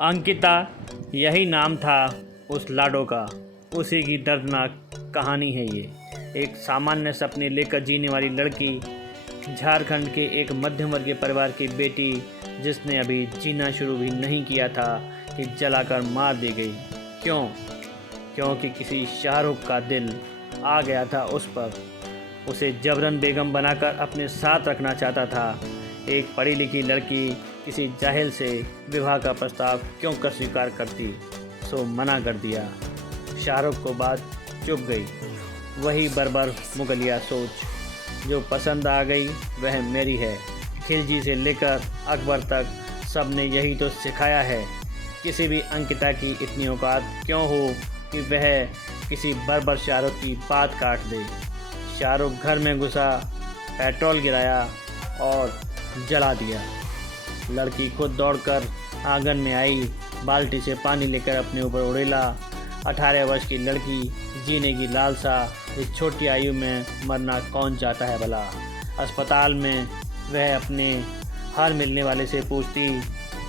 अंकिता, यही नाम था उस लाडो का। उसी की दर्दनाक कहानी है ये। एक सामान्य सपने लेकर जीने वाली लड़की, झारखंड के एक मध्यम वर्गीय परिवार की बेटी, जिसने अभी जीना शुरू भी नहीं किया था कि जलाकर मार दी गई। क्यों? क्योंकि किसी शाहरुख का दिल आ गया था उस पर। उसे जबरन बेगम बनाकर अपने साथ रखना चाहता था। एक पढ़ी लिखी लड़की किसी जाहिल से विवाह का प्रस्ताव क्यों कर स्वीकार करती, सो मना कर दिया। शाहरुख को बात चुप गई। वही बर्बर मुगलिया सोच, जो पसंद आ गई वह मेरी है। खिलजी से लेकर अकबर तक सब ने यही तो सिखाया है। किसी भी अंकिता की इतनी औकात क्यों हो कि वह किसी बर्बर शाहरुख की बात काट दे। शाहरुख घर में घुसा, पेट्रोल गिराया और जला दिया। लड़की खुद दौड़कर आंगन में आई, बाल्टी से पानी लेकर अपने ऊपर उड़ेला। 18 वर्ष की लड़की, जीने की लालसा, इस छोटी आयु में मरना कौन चाहता है भला। अस्पताल में वह अपने हर मिलने वाले से पूछती,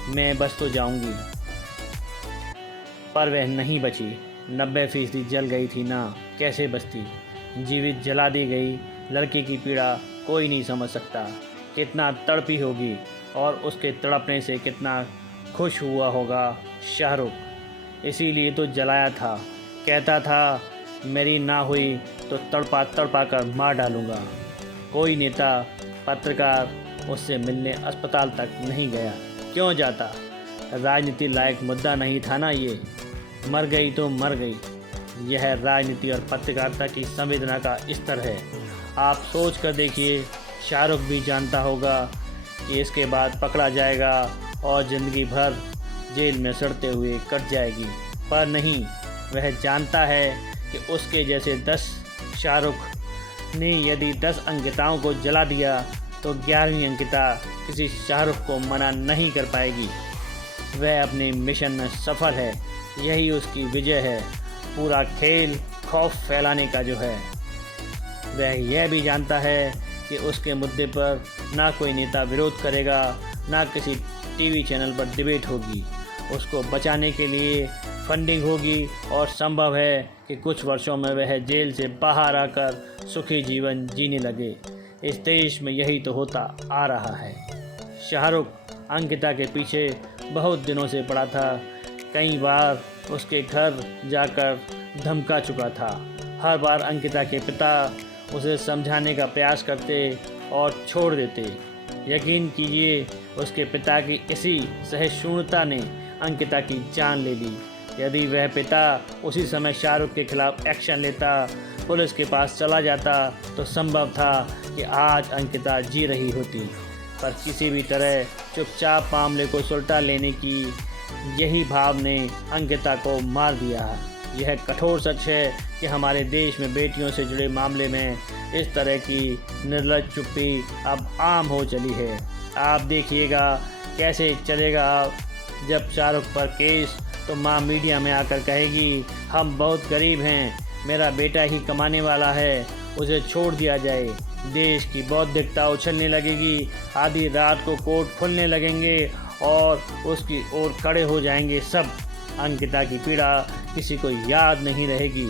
मैं बच तो जाऊंगी, पर वह नहीं बची। 90% जल गई थी ना, कैसे बचती। जीवित जला दी गई। लड़की की पीड़ा कोई नहीं समझ सकता। कितना तड़पी होगी और उसके तड़पने से कितना खुश हुआ होगा शाहरुख। इसीलिए तो जलाया था। कहता था, मेरी ना हुई तो तड़पा तड़पा कर मार डालूँगा। कोई नेता, पत्रकार उससे मिलने अस्पताल तक नहीं गया। क्यों जाता? राजनीति लायक मुद्दा नहीं था ना ये। मर गई तो मर गई। यह राजनीति और पत्रकारिता की संवेदना का स्तर है। आप सोच कर देखिए, शाहरुख भी जानता होगा कि इसके बाद पकड़ा जाएगा और ज़िंदगी भर जेल में सड़ते हुए कट जाएगी, पर नहीं। वह जानता है कि उसके जैसे 10 शाहरुख ने यदि 10 अंकिताओं को जला दिया तो 11वीं अंकिता किसी शाहरुख को मना नहीं कर पाएगी। वह अपने मिशन में सफल है। यही उसकी विजय है। पूरा खेल खौफ फैलाने का जो है। वह यह भी जानता है कि उसके मुद्दे पर ना कोई नेता विरोध करेगा, ना किसी टीवी चैनल पर डिबेट होगी। उसको बचाने के लिए फंडिंग होगी और संभव है कि कुछ वर्षों में वह जेल से बाहर आकर सुखी जीवन जीने लगे। इस देश में यही तो होता आ रहा है। शाहरुख अंकिता के पीछे बहुत दिनों से पड़ा था। कई बार उसके घर जाकर धमका चुका था। हर बार अंकिता के पिता उसे समझाने का प्रयास करते और छोड़ देते। यकीन कीजिए, उसके पिता की इसी सहिष्णुता ने अंकिता की जान ले ली। यदि वह पिता उसी समय शाहरुख के खिलाफ एक्शन लेता, पुलिस के पास चला जाता, तो संभव था कि आज अंकिता जी रही होती। पर किसी भी तरह चुपचाप मामले को सुलटा लेने की यही भाव ने अंकिता को मार दिया। यह कठोर सच है कि हमारे देश में बेटियों से जुड़े मामले में इस तरह की निर्लज चुप्पी अब आम हो चली है। आप देखिएगा कैसे चलेगा। जब शाहरुख पर केस, तो माँ मीडिया में आकर कहेगी, हम बहुत गरीब हैं, मेरा बेटा ही कमाने वाला है, उसे छोड़ दिया जाए। देश की बौद्धिकता उछलने लगेगी। आधी रात को कोर्ट खुलने लगेंगे और उसकी ओर खड़े हो जाएंगे सब। अंकिता की पीड़ा किसी को याद नहीं रहेगी।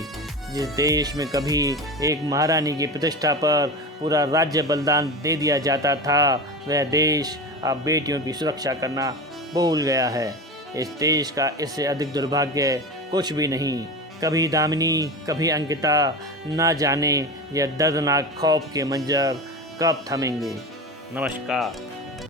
जिस देश में कभी एक महारानी की प्रतिष्ठा पर पूरा राज्य बलिदान दे दिया जाता था, वह देश अब बेटियों की सुरक्षा करना भूल गया है। इस देश का इससे अधिक दुर्भाग्य कुछ भी नहीं। कभी दामिनी, कभी अंकिता, ना जाने यह दर्दनाक खौफ के मंजर कब थमेंगे। नमस्कार।